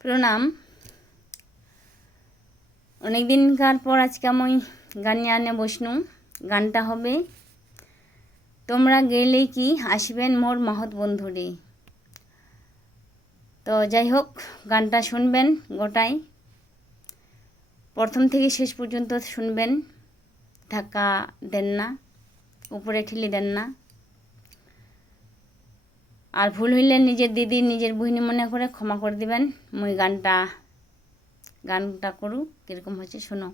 প্রণাম। অনেক দিনকার পর আজকে আমি গান নিয়ে আনে বসনু। গানটা হবে তোমরা গেলে কি আসবেন মোর মহৎ বন্ধুরে। তো যাই হোক, গানটা শুনবেন গোটাই, প্রথম থেকে শেষ পর্যন্ত শুনবেন, ধাক্কা দেন না, উপরে ঠেলে দেন না। আর ভুল হইলে নিজের দিদি নিজের বহিনী মনে করে ক্ষমা করে দিবেন। মুই গানটা করু কিরকম হচ্ছে শোনো।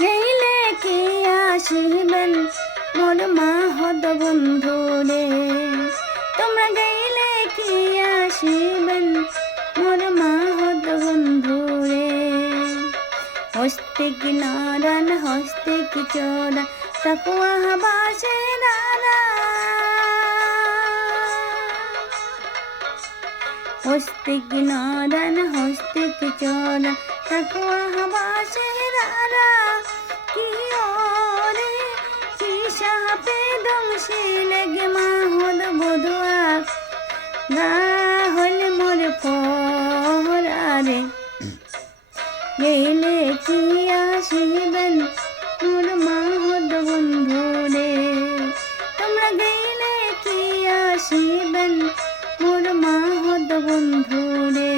গেলে কি আসিবেন মোর মহৎ বন্ধুরে, তোমরা গেলে কি আসিবেন মোর মহৎ বন্ধুরে। হস্তে কি নারায়ণ হস্তে কি চোরান তাকুয়া বাসে নারা, হস্তে কি নারায়ণ হস্তে কি চোরান তাকুয়া বাসে নারা। কি ওরে কি সাপে দংশি লেগে মাহদ বধুয়া, গা হল মোর পরারে। গেলে কি আসিবেন মোর মহৎ বন্ধুরে, তোমরা গেলে কি আসিবেন মোর মহৎ বন্ধুরে।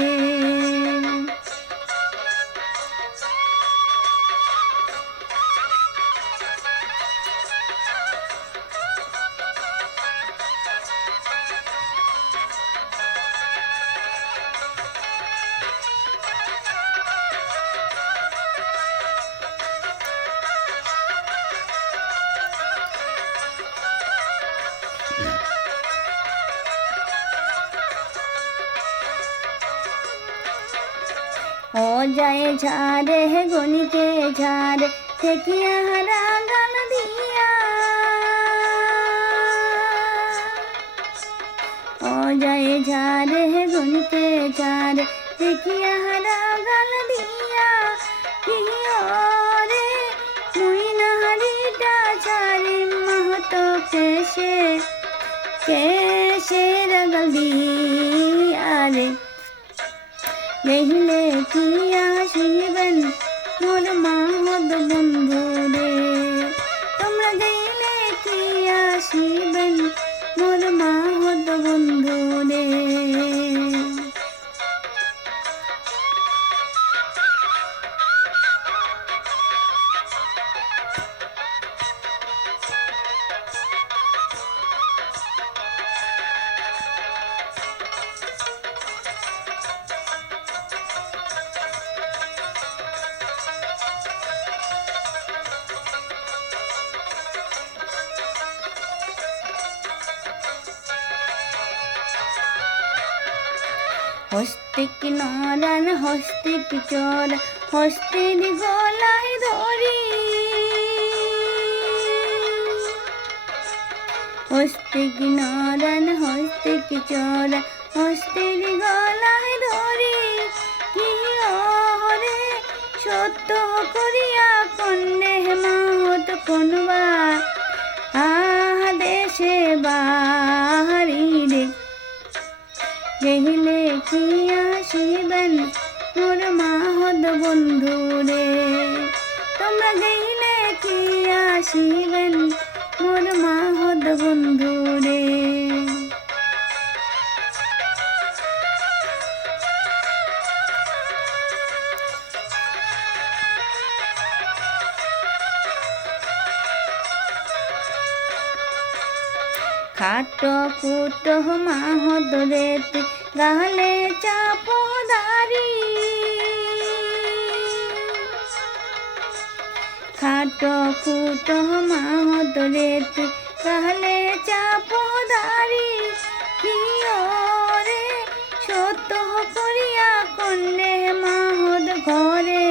ও যায় ঝাড়ে গণিতে ঝাড় ঠেকিয়া হারা গান দিয়া, ও যায় ঝাড়ে গণিতে ঝাড় ঠেকিয়া হারা গান দিয়া। কি ওরে মুই নাহারিটা ছাড়ি মাহত কেশে রাগাল দিয়া রে। গেলে কি আসিবেন মোর মহৎ বন্ধুরে, তোমরা গেলে কি আসিবেন মোর মহৎ বন্ধুরে। হস্তে কি নারায়ণ হস্তে কি চোরান হস্তের গলায় ধরি, হস্তে কি নারায়ণ হস্তে কি চোরান হস্তের গলায় ধরি। কি ওরে সত্য করিয়া কন্যে মাহত কোনবা দেশে বাহারি রে। গেলে কি আসিবেন মোর মহৎ বন্ধুরে, তোমরা গেলে কি আসিবেন মোর মহৎ বন্ধুরে। খাটো কুটো মাহদ রেতে গালে চাপদারি, খাটো কুটো মাহদ রেতে গালে চাপদারি। কি ওরে সত্য করিয়া কন্যে মাহদ ঘরে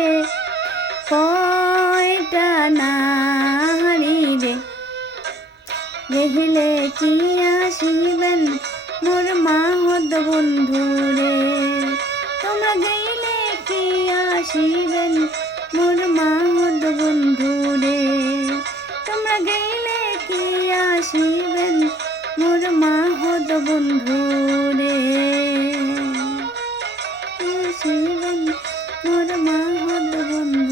কয়টা নারী রে। গেলে কি আসিবেন মোর মহৎ বন্ধুরে, তোমরা গেলে কি আসিবেন মোর মহৎ বন্ধুরে, তোমরা গেলে কি আসিবেন মোর মহৎ বন্ধুরে। আসিবেন মোর মহৎ বন্ধুরে।